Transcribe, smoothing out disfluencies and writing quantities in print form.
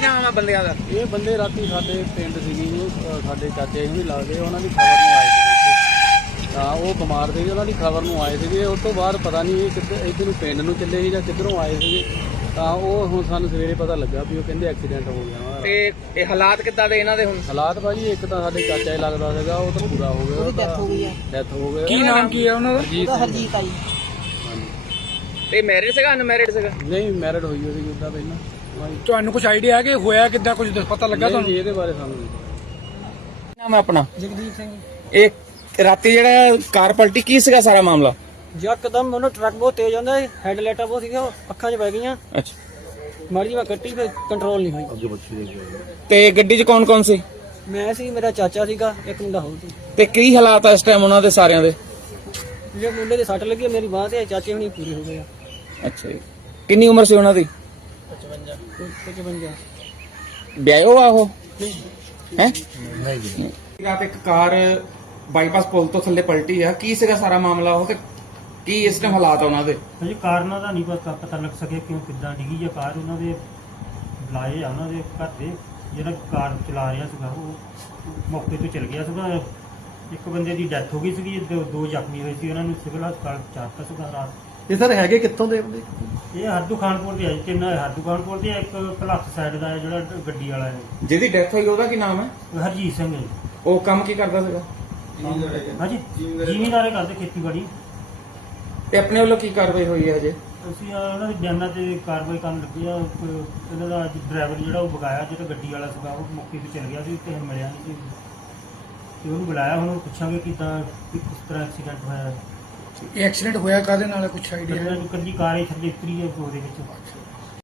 ਨਾਮ ਆ ਬੰਦਿਆਂ ਦਾ? ਇਹ ਬੰਦੇ ਰਾਤੀ ਸਾਡੇ ਪਿੰਡ ਸੀਗੇ ਜੀ, ਸਾਡੇ ਚਾਚੇ ਹੁਣੀ ਲੱਗਦੇ, ਉਹਨਾਂ ਦੀ ਖਬਰ ਨੂੰ ਆਏ ਸੀਗੇ ਤਾਂ ਉਹ ਬਿਮਾਰ ਸੀਗੇ, ਉਹਨਾਂ ਦੀ ਖਬਰ ਨੂੰ ਆਏ ਸੀਗੇ। ਉਸ ਤੋਂ ਬਾਅਦ ਪਤਾ ਨਹੀਂ ਇਹ ਕਿੱਧਰ ਇੱਧਰ ਨੂੰ ਪਿੰਡ ਨੂੰ ਚੱਲੇ ਸੀ ਜਾਂ ਕਿੱਧਰੋਂ ਆਏ ਸੀਗੇ, ਤਾਂ ਉਹ ਹੁਣ ਸਾਨੂੰ ਸਵੇਰੇ ਪਤਾ ਲੱਗਾ ਵੀ ਉਹ ਕਹਿੰਦੇ ਐਕਸੀਡੈਂਟ ਹੋ ਗਿਆ ਉਹਨਾਂ ਦਾ। ਤੇ ਇਹ ਹਾਲਾਤ ਕਿੱਦਾਂ ਦੇ ਇਹਨਾਂ ਦੇ ਹੁਣ? ਹਾਲਾਤ ਭਾਜੀ ਇੱਕ ਤਾਂ ਸਾਡੇ ਚਾਚਾ ਹੀ ਲੱਗਦਾ ਸੀਗਾ, ਉਹ ਤਾਂ ਪੂਰਾ ਹੋ ਗਿਆ, ਡੈਥ ਹੋ ਗਈ ਹੈ। ਡੈਥ ਹੋ ਗਿਆ। ਕੀ ਨਾਮ ਕੀ ਹੈ ਉਹਨਾਂ ਦਾ? ਹਰਜੀਤ ਆਈ। ਤੇ ਮੈਰਿਡ ਸੀਗਾ ਅਨਮੈਰਿਡ ਸੀਗਾ? ਨਹੀਂ ਮੈਰਿਡ ਹੋਈ ਉਹਦੀ ਜਿੱਦਾਂ ਪਹਿਲਾਂ। ਤੁਹਾਨੂੰ ਕੁਝ ਆਈਡੀਆ ਹੈ ਕਿ ਹੋਇਆ ਕਿੱਦਾਂ, ਕੁਝ ਪਤਾ ਲੱਗਾ ਤੁਹਾਨੂੰ? ਜੀ ਇਹਦੇ ਬਾਰੇ ਸਾਨੂੰ ਨਾਮ ਹੈ ਆਪਣਾ? ਜਗਦੀਪ ਸਿੰਘ। ਇਹ ਰਾਤੀ ਜਿਹੜਾ ਕਾਰ ਪਲਟੀ, ਕੀ ਸੀਗਾ ਸਾਰਾ ਮਾਮਲਾ? ਯਕਦਮ ਉਹਨੂੰ ਟਰੱਕ ਬਹੁਤ ਤੇਜ਼ ਆਉਂਦਾ, ਹੈਡਲਾਈਟਾਂ ਬਹੁਤ ਸੀਗੀਆਂ, ਅੱਖਾਂ 'ਚ ਪੈ ਗਈਆਂ। ਅੱਛਾ, ਮਾੜੀ ਜਿਹੀ ਮੈਂ ਕੱਟੀ, ਫਿਰ ਕੰਟਰੋਲ ਨਹੀਂ ਹੋਈ। ਤੇ ਗੱਡੀ 'ਚ ਕੌਣ ਕੌਣ ਸੀ? ਮੈਂ ਸੀ, ਮੇਰਾ ਚਾਚਾ ਸੀਗਾ, ਇੱਕ ਮੁੰਡਾ ਹੋਰ ਸੀ। ਤੇ ਕੀ ਹਾਲਾਤ ਆ ਇਸ ਟਾਈਮ ਉਹਨਾਂ ਦੇ ਸਾਰਿਆਂ ਦੇ? ਜਿਹੜੇ ਮੁੰਡੇ ਦੇ ਸੱਟ ਲੱਗੀ, ਮੇਰੀ ਬਾਂਹ ਤੇ, ਚਾਚੇ ਹੁਣੀ ਪੂਰੇ ਹੋ ਗਏ ਆ। ਅੱਛਾ ਜੀ, ਕਿੰਨੀ ਉਮਰ ਸੀ ਉਹਨਾਂ ਦੀ? 55। ਵਿਆਹੋ ਆ ਉਹ ਹੈ? ਨਹੀਂ ਜੀ। ਰਾਤ ਇੱਕ ਕਾਰ ਬਾਈਪਾਸ ਪੁਲ ਤੋਂ ਥੱਲੇ ਪਲਟੀ ਆ, ਕੀ ਸੀਗਾ ਸਾਰਾ ਮਾਮਲਾ ਉਹ, ਤੇ ਕੀ ਇਸ ਟਾਈਮ ਹਾਲਾਤ ਆ ਉਹਨਾਂ ਦੇ? ਜੀ ਕਾਰਨਾਂ ਦਾ ਨਹੀਂ ਪਤਾ ਲੱਗ ਸਕਿਆ ਕਿਉਂ ਕਿੱਦਾਂ ਡਿੱਗੀ ਆ ਕਾਰ। ਉਹਨਾਂ ਦੇ ਬੁਲਾਏ ਆ ਉਹਨਾਂ ਦੇ ਘਰ ਦੇ, ਜਿਹੜਾ ਕਾਰ ਚਲਾ ਰਿਹਾ ਸੀਗਾ ਉਹ ਮੌਕੇ ਤੋਂ ਚਲ ਗਿਆ ਸੀਗਾ। ਇੱਕ ਬੰਦੇ ਦੀ ਡੈਥ ਹੋ ਗਈ ਸੀਗੀ, ਦੋ ਜ਼ਖਮੀ ਹੋਏ ਸੀ, ਉਹਨਾਂ ਨੂੰ ਸਿਵਲ ਹਸਪਤਾਲ ਪਹੁੰਚਾਤਾ ਸੀਗਾ ਰਾਤ। ਇਹ ਸਰ ਹੈਗੇ ਕਿੱਥੋਂ ਦੇ ਬੰਦੇ? ਇਹ ਹਰਦੂ ਖਾਨਪੁਰ ਦੇ ਆ ਜੀ, ਤਿੰਨ ਹਰਦੂ ਖਾਨਪੁਰ ਦੇ, ਇੱਕ ਭਲੱਖ ਸਾਈਡ ਦਾ ਹੈ ਜਿਹੜਾ ਗੱਡੀ ਵਾਲਾ ਹੈ। ਜਿਹਦੀ ਡੈਥ ਹੋਈ ਉਹਦਾ ਕੀ ਨਾਮ ਹੈ? ਹਰਜੀਤ ਸਿੰਘ ਹੈ ਜੀ। ਉਹ ਕੰਮ ਕੀ ਕਰਦਾ ਸੀਗਾ? ਹਾਂਜੀ, ਜ਼ਿਮੀਂਦਾਰੇ ਕਰਦੇ, ਖੇਤੀਬਾੜੀ। ਤੇ ਆਪਣੇ ਵੱਲੋਂ ਕੀ ਕਾਰਵਾਈ ਹੋਈ ਹੈ ਹਜੇ? ਅਸੀਂ ਉਹਨਾਂ ਦੇ ਬਿਆਨਾਂ ਤੇ ਕਾਰਵਾਈ ਕਰਨ ਲੱਗੇ ਆ। ਇਹਨਾਂ ਦਾ ਡਰਾਈਵਰ ਜਿਹੜਾ ਉਹ ਬਗਾਇਆ, ਜਿਹੜਾ ਗੱਡੀ ਵਾਲਾ ਸੀਗਾ ਉਹ ਮੌਕੇ ਤੇ ਚਲ ਗਿਆ ਸੀ ਤੇ ਮਿਲਿਆ ਨਹੀਂ ਸੀ, ਤੇ ਉਹਨੂੰ ਬੁਲਾਇਆ। ਹੁਣ ਪੁੱਛਾਂਗੇ ਕਿੱਦਾਂ, ਕਿਸ ਤਰ੍ਹਾਂ ਐਕਸੀਡੈਂਟ ਹੋਇਆ। ਇਹ ਐਕਸੀਡੈਂਟ ਹੋਇਆ ਕਾਹਦੇ ਨਾਲ, ਕੁਝ ਆਈਡੀਆ ਹੈ? ਕੱਲੀ ਕਾਰ ਹੀ ਥੱਲੇ ਉਤਰੀ ਹੈ ਉਹਦੇ ਵਿੱਚ।